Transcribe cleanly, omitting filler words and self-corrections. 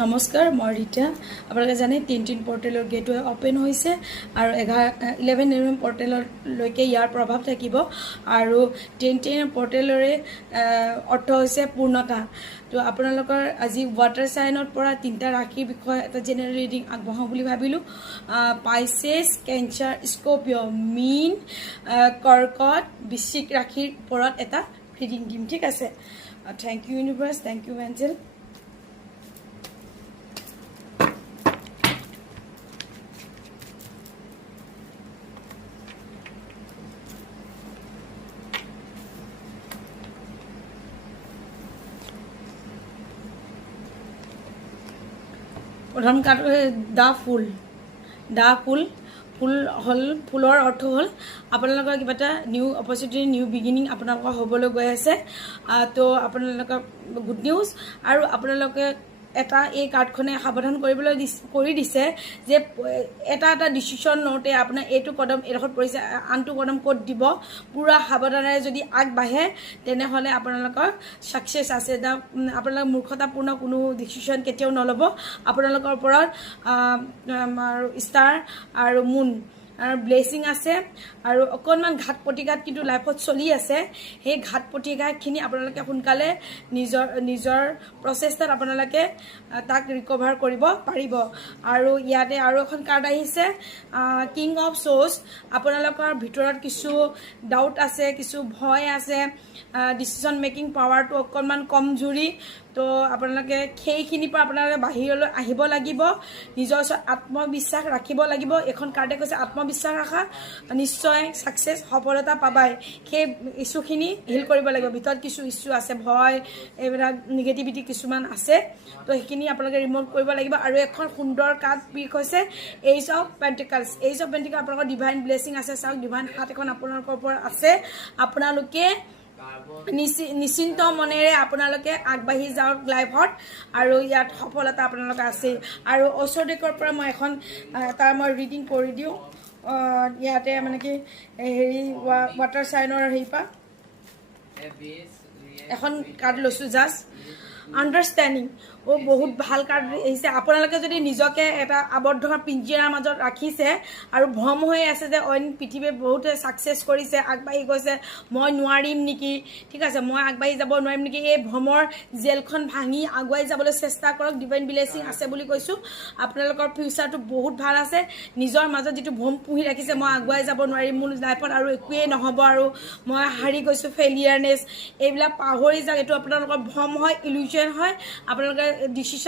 নমস্কাৰ মই ৰীতা আপোনালোকে জানে টিন পৰ্টেলৰ গেটৱে অপেন হৈছে আৰু 11 নৱেম্বৰ পৰ্টেললৈকে ইয়াৰ প্ৰভাৱ থাকিব আৰু টিন পৰ্টেলৰে অৰ্থ হৈছে পূৰ্ণতা তো আপোনালোকৰ আজি ৱাটাৰ সাইনৰ পৰা তিনিটা ৰাশিৰ বিষয়ে এটা জেনেৰেল ৰিডিং আগবঢ়াওঁ বুলি ভাবিলোঁ পাইছেছ কেঞ্চাৰ স্কৰ্পিঅ মীন কৰ্কট বৃশ্চিক ৰাশিৰ ওপৰত এটা ৰিডিং দিম ঠিক আছে thank you universe thank you angel প্ৰথম কাৰ্ড দা ফুল ফুল হ'ল ফুলৰ অৰ্থ হ'ল আপোনালোকৰ কিবা এটা নিউ অপৰচুনিটি নিউ বিগিনিং আপোনালোকৰ হ'বলৈ গৈ আছে তো আপোনালোকৰ গুড নিউজ আৰু আপোনালোকে এটা এই কাৰ্ডখনে সাৱধান কৰিবলৈ কৰি দিছে যে এটা ডিচিশ্যন লওঁতে আপোনাৰ এইটো কদম এডোখৰত পৰিছে আনটো কদম ক'ত দিব পুৰা সাৱধানেৰে যদি আগবাঢ়ে তেনেহ'লে আপোনালোকৰ ছাকচেছ আছে আপোনালোকৰ মূৰ্খতাপূৰ্ণ কোনো ডিচিশ্যন কেতিয়াও নল'ব আপোনালোকৰ ওপৰত ষ্টাৰ আৰু মুন আৰু ব্লেছিং আছে আৰু অকণমান ঘাট প্ৰতিঘাত কিন্তু লাইফত চলি আছে সেই ঘাট প্ৰতিঘাতখিনি আপোনালোকে সোনকালে নিজৰ প্ৰচেষ্টাত আপোনালোকে তাক ৰিকভাৰ কৰিব পাৰিব আৰু ইয়াতে আৰু এখন কাৰ্ড আহিছে কিং অফ শ্ব'জ আপোনালোকৰ ভিতৰত কিছু ডাউট আছে কিছু ভয় আছে ডিচিশ্যন মেকিং পাৱাৰটো অকণমান কমজুৰি তো আপোনালোকে সেইখিনিৰ পৰা আপোনালোকে বাহিৰলৈ আহিব লাগিব নিজৰ ওচৰত আত্মবিশ্বাস ৰাখিব লাগিব এখন কাৰ্ডে কৈছে আত্মবিশ্বাস ৰাখা নিশ্চয় ছাকচেছ সফলতা পাবাই সেই ইছ্যুখিনি হিল কৰিব লাগিব ভিতৰত কিছু ইছ্যু আছে ভয় এইবিলাক নিগেটিভিটি কিছুমান আছে তো সেইখিনি আপোনালোকে ৰিমুভ কৰিব লাগিব আৰু এখন সুন্দৰ কাৰ্ড পিক হৈছে এইজ অফ পেণ্টিকলছ আপোনালোকৰ ডিভাইন ব্লেছিং আছে চাওক ডিভাইন হাত এখন আপোনালোকৰ ওপৰত আছে আপোনালোকে নিশ্চিন্ত মনেৰে আপোনালোকে আগবাঢ়ি যাওক লাইফত আৰু ইয়াত সফলতা আপোনালোকে আছে আৰু ঐশ্বৰিকৰ পৰা মই এখন মই ৰিডিং কৰি দিওঁ ইয়াতে মানে কি হেৰি ৱাটাৰ সাইনৰ হেৰি পৰা এখন কাৰ্ড লৈছোঁ জাষ্ট আণ্ডাৰষ্টেণ্ডিং বহুত ভাল কাৰ্ড আহিছে আপোনালোকে যদি নিজকে এটা আবদ্ধ পিঞ্জিৰাৰ মাজত ৰাখিছে আৰু ভ্ৰম হৈ আছে যে অইন পৃথিৱীত বহুতে ছাকচেছ কৰিছে আগবাঢ়ি গৈছে মই নোৱাৰিম নেকি ঠিক আছে মই আগবাঢ়ি যাব নোৱাৰিম নেকি এই ভ্ৰমৰ জেলখন ভাঙি আগুৱাই যাবলৈ চেষ্টা কৰক ডিভাইন ব্লেছিং আছে বুলি কৈছোঁ আপোনালোকৰ ফিউচাৰটো বহুত ভাল আছে নিজৰ মাজত যিটো ভ্ৰম পুহি ৰাখিছে মই আগুৱাই যাব নোৱাৰিম মোৰ লাইফত আৰু একোৱেই নহ'ব আৰু মই হাৰি গৈছোঁ ফেইলিয়াৰনেছ এইবিলাক পাহৰি যাওক এইটো আপোনালোকৰ ভ্ৰম হয় ইলিউজন হয় আপোনালোকে ডিচিশ্যন